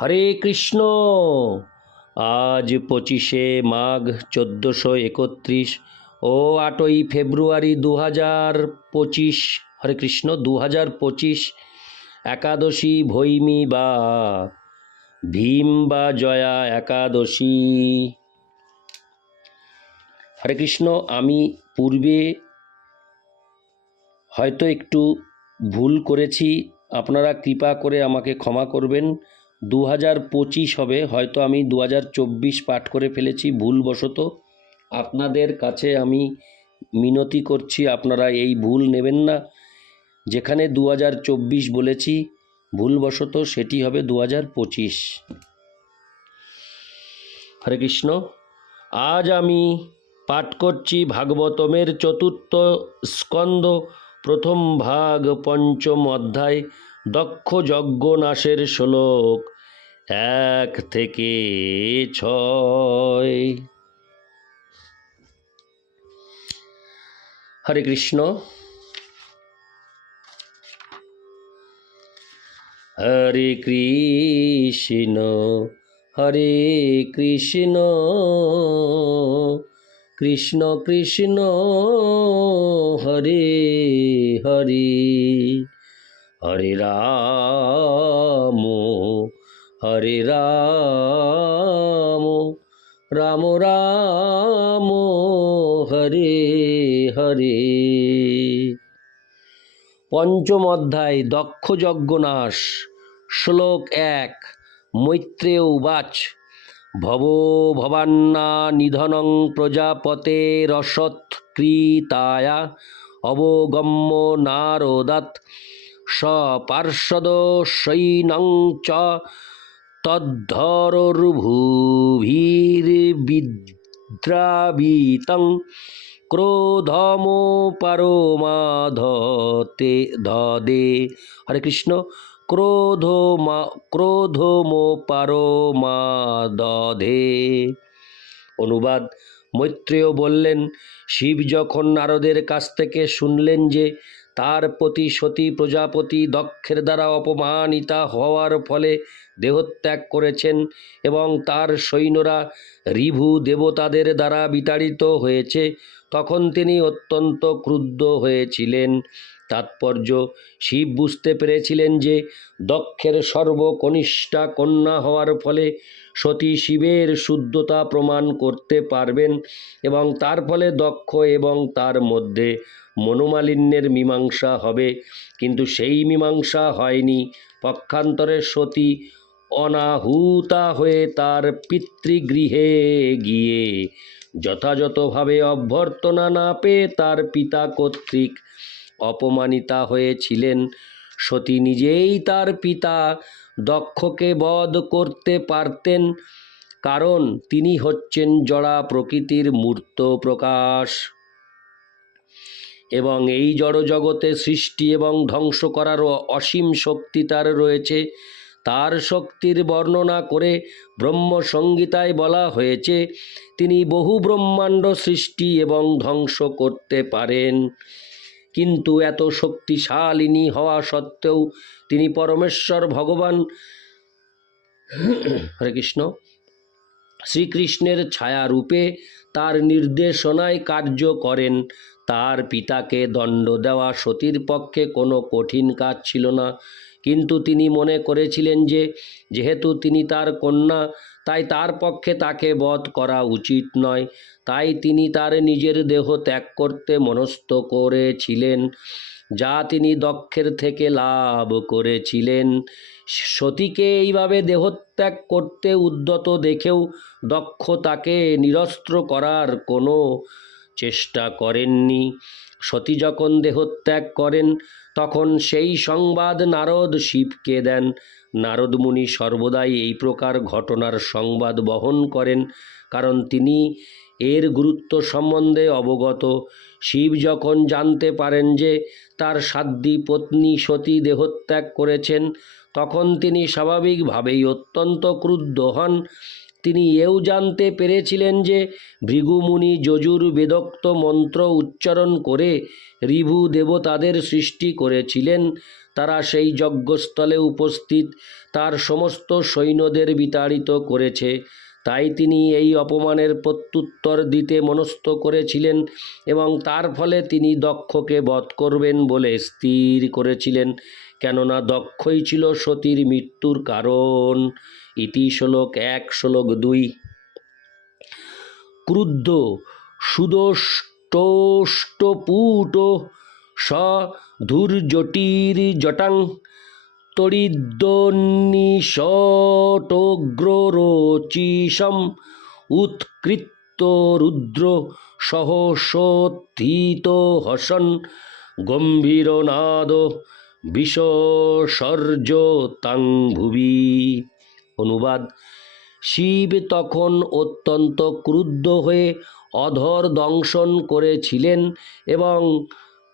হরে কৃষ্ণ। আজ পঁচিশে মাঘ চোদ্দোশো একত্রিশ ও আটই ফেব্রুয়ারি দু হাজার পঁচিশ। হরে কৃষ্ণ দু হাজার পঁচিশ একাদশী ভৈমী বা। ভীম বা জয়া একাদশী। হরে কৃষ্ণ, আমি পূর্বে হয়তো একটু ভুল করেছি, আপনারা কৃপা করে আমাকে ক্ষমা করবেন। দু হাজার পঁচিশ হবে, হয়তো আমি দু হাজার চব্বিশ পাঠ করে ফেলেছি, ভুলবশত। আপনাদের কাছে আমি মিনতি করছি, আপনারা এই ভুল নেবেন না। যেখানে দু হাজার চব্বিশ বলেছি, ভুলবশত সেটি হবে দু হাজার পঁচিশ। হরে কৃষ্ণ। আজ আমি পাঠ করছি ভাগবতমের চতুর্থ স্কন্দ প্রথম ভাগ, পঞ্চম অধ্যায়, দক্ষ যজ্ঞ নাশের শ্লোক। এক থেকে ছয়। হরে কৃষ্ণ। হরে কৃষ্ণ হরে কৃষ্ণ কৃষ্ণ কৃষ্ণ, হরে হরে। হরে রাম। হরে রাম রাম রাম, হরে হরে। পঞ্চম অধ্যায়, দক্ষ যজ্ঞনাশ, শ্লোক এক, মৈত্রেয় উবাচ। ভব ভবান্না নিধনং প্রজাপতে রসৎকৃতায়া অবগম্য নারদাত। সপার্ষদ সৈনং চ তদ্ধরভূভির্বিদ্রাবিতং ক্রোধমোপরমাধতে ধদে। হরে কৃষ্ণ। ক্রোধমা ক্রোধমোপরমাদধে অনুবাদ। মৈত্রেয় বললেন, শিব যখন নারদের কাছ থেকে শুনলেন যে তার প্রতি সতী প্রজাপতি দক্ষের দ্বারা অপমানিতা হওয়ার ফলে দেহত্যাগ করেছেন এবং তার সৈন্যরা রিভু দেবতাদের দ্বারা বিতাড়িত হয়েছে। তখন তিনি অত্যন্ত ক্রুদ্ধ হয়েছিলেন। তাৎপর্য, শিব বুঝতে পেরেছিলেন যে দক্ষের সর্বকনিষ্ঠা কন্যা হওয়ার ফলে সতী শিবের শুদ্ধতা প্রমাণ করতে পারবেন এবং তার ফলে দক্ষ এবং তার মধ্যে মনোমালিন্যের মীমাংসা হবে। কিন্তু সেই মীমাংসা হয়নি। পক্ষান্তরে সতী অনাহুতা হয়ে তার পিতৃগৃহে গিয়ে যথাযথভাবে অভ্যর্থনা না পেয়ে তার পিতা কর্তৃক অপমানিতা হয়েছিলেন। সতী নিজেই তার পিতা দক্ষকে বধ করতে পারতেন, কারণ তিনি হচ্ছেন জড়া প্রকৃতির মূর্ত প্রকাশ। এবং এই জড় জগতে সৃষ্টি এবং ধ্বংস করারও অসীম শক্তি তার রয়েছে। তার শক্তির বর্ণনা করে ব্রহ্ম সংগীতায় বলা হয়েছে, তিনি বহু ব্রহ্মাণ্ড সৃষ্টি এবং ধ্বংস করতে পারেন। কিন্তু এত শক্তিশালিনী হওয়া সত্ত্বেও তিনি পরমেশ্বর ভগবান হরে কৃষ্ণ, শ্রীকৃষ্ণের ছায়ারূপে তার নির্দেশনায় কার্য করেন। তার পিতাকে দণ্ড দেওয়া সতীর পক্ষে কোনো কঠিন কাজ ছিল না। কিন্তু তিনি মনে করেছিলেন যে, যেহেতু তিনি তার কন্যা, তাই তার পক্ষে তাকে বধ করা উচিত নয়। তাই তিনি তার নিজের দেহ ত্যাগ করতে মনস্থ করেছিলেন, যা তিনি দক্ষের থেকে লাভ করেছিলেন। সতীকে এইভাবে দেহত্যাগ করতে উদ্যত দেখেও দক্ষ তাকে নিরস্ত্র করার কোনো চেষ্টা করেননি। সতী যখন দেহত্যাগ করেন, তখন সেই সংবাদ নারদ শিবকে দেন। নারদ মুনি সর্বদাই এই প্রকার ঘটনার সংবাদ বহন করেন, কারণ তিনি এর গুরুত্ব সম্বন্ধে অবগত। শিব যখন জানতে পারেন যে তার সাধ্বী পত্নী সতী দেহত্যাগ করেছেন, তখন তিনি স্বাভাবিকভাবেই অত্যন্ত ক্রুদ্ধ হন। তিনি এও জানতে পেরেছিলেন যে ভৃগুমুনি যজুর বেদক্ত মন্ত্র উচ্চারণ করে রিভু দেবতাদের সৃষ্টি করেছিলেন। তারা সেই যজ্ঞস্থলে উপস্থিত, তার সমস্ত সৈন্যদের বিতাড়িত করেছে। তাই তিনি এই অপমানের প্রত্যুত্তর দিতে মনস্থ করেছিলেন এবং তার ফলে তিনি দক্ষকে বধ করবেন বলে স্থির করেছিলেন। কেননা দক্ষই ছিল সতীর মৃত্যুর কারণ। ইতি শ্লোক এক, শ্লোক দুই। ক্রুদ্ধ সুদোষ্টপুট স ধূর্জটির জটাং তরিদ্যোন্নিশটোগ্ররোচিষম উৎকৃত্ত রুদ্র সহসোত্থিত হসন গম্ভীরনাদ বিসর্জ তাং ভুবি অনুবাদ। শিব তখন অত্যন্ত ক্রুদ্ধ হয়ে অধর দংশন করেছিলেন এবং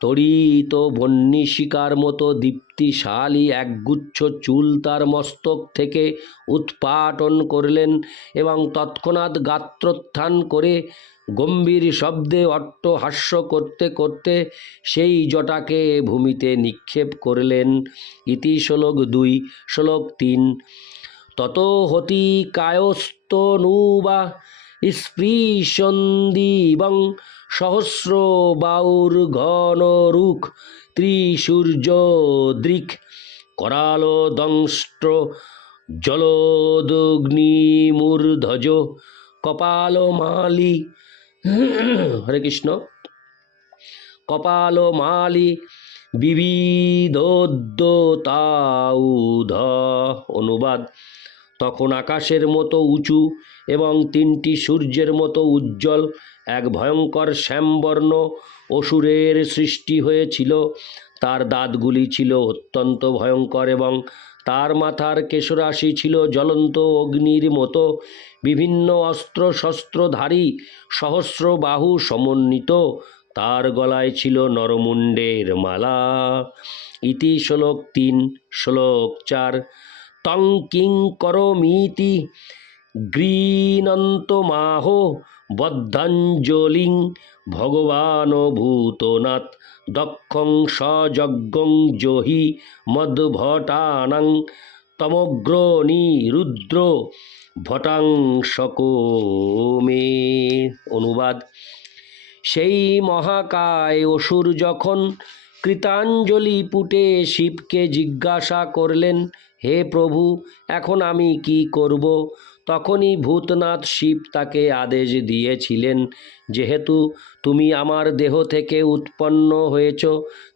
তড়িত বন্যিশিকার মতো দীপ্তিশালী একগুচ্ছ চুল তার মস্তক থেকে উৎপাটন করলেন এবং তৎক্ষণাৎ গাত্রোত্থান করে গম্ভীর শব্দে অট্টহাস্য করতে করতে সেই জটাকে ভূমিতে নিক্ষেপ করলেন। ইতি শ্লোক দুই, শ্লোক তিন। তত হতি কায়স্তনুবা স্পৃশন্দিবং সহস্র বাউর ঘন রুখ ত্রিসূর্য দৃক করাল দংষ্ট্র জলোদগ্নিমূর্ধজ কপালমালি হরে কৃষ্ণ। কপালমালি বিবিধোদ্যতাউধ অনুবাদ। তখন আকাশের মতো উঁচু এবং তিনটি সূর্যের মতো উজ্জ্বল, এক ভয়ঙ্কর শ্যামবর্ণ অসুরের সৃষ্টি হয়েছিল। তার দাঁতগুলি ছিল অত্যন্ত ভয়ঙ্কর এবং তার মাথার কেশরাশি ছিল জ্বলন্ত অগ্নির মতো। বিভিন্ন অস্ত্র শস্ত্রধারী সহস্র বাহু সমন্বিত। তার গলায় ছিল নরমুণ্ডের মালা। ইতি শ্লোক তিন, শ্লোক চার, তং কিং করমিতি গৃণন্তমাহ বদ্ধাঞ্জলিং ভগবান ভূতনাথ দক্ষং সযজ্ঞং জহি মদ্ভটানাং তমগ্রণী রুদ্র ভটাং সকোমে অনুবাদ। সেই মহাকায় অসুর যখন কৃতাঞ্জলি পুটে শিবকে জিজ্ঞাসা করলেন, হে প্রভু, এখন আমি কি করব? তখনই ভূতনাথ শিব তাকে আদেশ দিয়েছিলেন, যেহেতু তুমি আমার দেহ থেকে উৎপন্ন হয়েছ,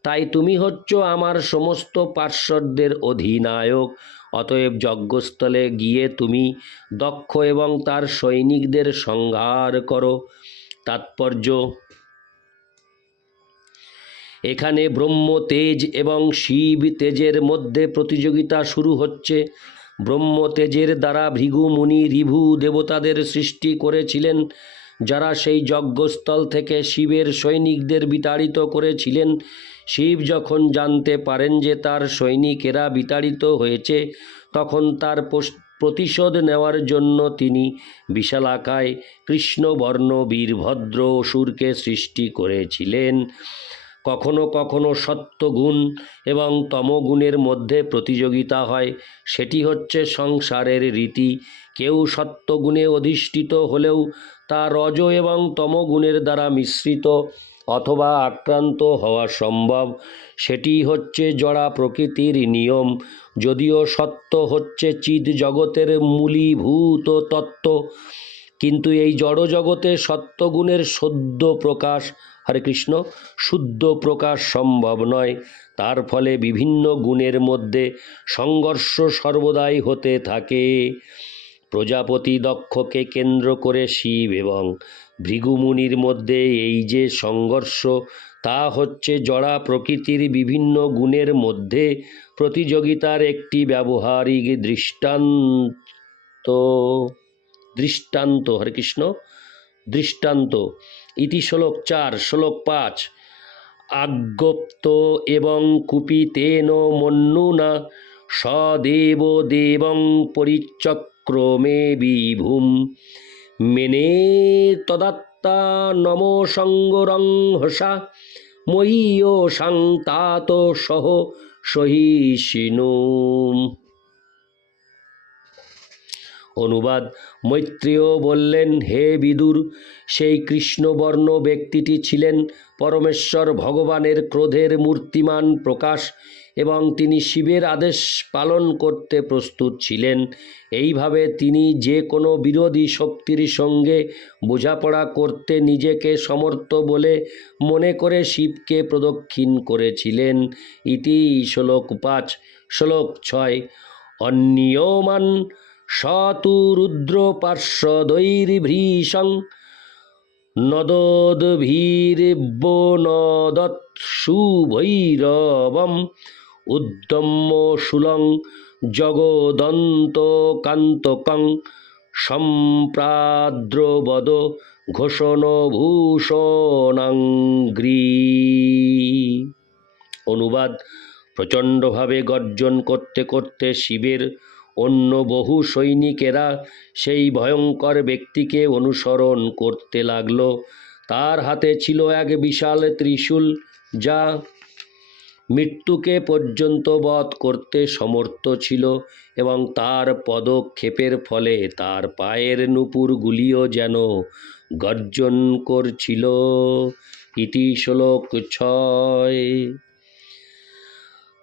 তাই তুমি হচ্ছ আমার সমস্ত পার্শ্বদের অধিনায়ক। অতএব যজ্ঞস্থলে গিয়ে তুমি দক্ষ এবং তার সৈনিকদের সংহার করো। তাৎপর্য। এখানে ব্রহ্ম তেজ এবং শিব তেজের মধ্যে প্রতিযোগিতা শুরু হচ্ছে। ব্রহ্ম তেজের দ্বারা ভৃগু মুনি রিভু দেবতাদের সৃষ্টি করেছিলেন, যারা সেই যজ্ঞস্থল থেকে শিবের সৈনিকদের বিতাড়িত করেছিলেন। শিব যখন জানতে পারেন যে তার সৈনিকেরা বিতাড়িত হয়েছে, তখন তার প্রতিশোধ নেওয়ার জন্য তিনি বিশালাকায় কৃষ্ণবর্ণ বীরভদ্র অসুরকে সৃষ্টি করেছিলেন। কখনো কখনো সত্যগুণ এবং তমগুণের মধ্যে প্রতিযোগিতা হয়। সেটি হচ্ছে সংসারের রীতি। কেউ সত্যগুণে অধিষ্ঠিত হলেও তা রজ এবং তমগুণের দ্বারা মিশ্রিত অথবা আক্রান্ত হওয়া সম্ভব। সেটি হচ্ছে জড়া প্রকৃতির নিয়ম। যদিও সত্য হচ্ছে চিদ জগতের মূলীভূত তত্ত্ব, কিন্তু এই জড় জগতে সত্যগুণের সদ্য প্রকাশ হরে কৃষ্ণ, শুদ্ধ প্রকাশ সম্ভব নয়। তার ফলে বিভিন্ন গুণের মধ্যে সংঘর্ষ সর্বদাই হতে থাকে। প্রজাপতি দক্ষকে কেন্দ্র করে শিব এবং ভৃগুমুনির মধ্যে এই যে সংঘর্ষ, তা হচ্ছে জড়া প্রকৃতির বিভিন্ন গুণের মধ্যে প্রতিযোগিতার একটি ব্যবহারিক দৃষ্টান্ত। দৃষ্টান্ত, হরে কৃষ্ণ। দৃষ্টান্ত। ইতি শ্লোক চার, শ্লোক পাঁচ। আজ্ঞপ্ত এবং কুপিতেন মন্নুনা সদেব দেবং পরিচক্রমে বিভুম। মেনে তদাত্তা নম সঙ্গরং হসা। মহীয় সাংতাত সহ সহিষ্ণু অনুবাদ। মৈত্রেয় বললেন, হে বিদুর, সেই কৃষ্ণবর্ণ ব্যক্তিটি ছিলেন পরমেশ্বর ভগবানের ক্রোধের মূর্তিমান প্রকাশ এবং তিনি শিবের আদেশ পালন করতে প্রস্তুত ছিলেন। এইভাবে তিনি যে কোনো বিরোধী শক্তির সঙ্গে বোঝাপড়া করতে নিজেকে সমর্থ বলে মনে করে শিবকে প্রদক্ষিণ করেছিলেন। ইতি শ্লোক পাঁচ। শ্লোক ছয়। অন্যমান সতু রুদ্র পার্শ্বদৈর্ভৃশং নদদ্ভীর্বনদৎসুভৈরবম উদ্যম্য শূলং জগদন্তকান্তকং সম্প্রাদ্রবদ ঘোষণভূষণাঙ্গ্রী। অনুবাদ প্রচণ্ডভাবে গর্জন করতে করতে শিবের অন্য বহু সৈনিকেরা সেই ভয়ঙ্কর ব্যক্তিকে অনুসরণ করতে লাগল। তার হাতে ছিল এক বিশাল ত্রিশূল যা মৃত্যুকে পর্যন্ত বধ করতে সমর্থ ছিল এবং তার পদক্ষেপের ফলে তার পায়ের নুপুরগুলিও যেন গর্জন করছিল। ইতি শ্লোক ছয়।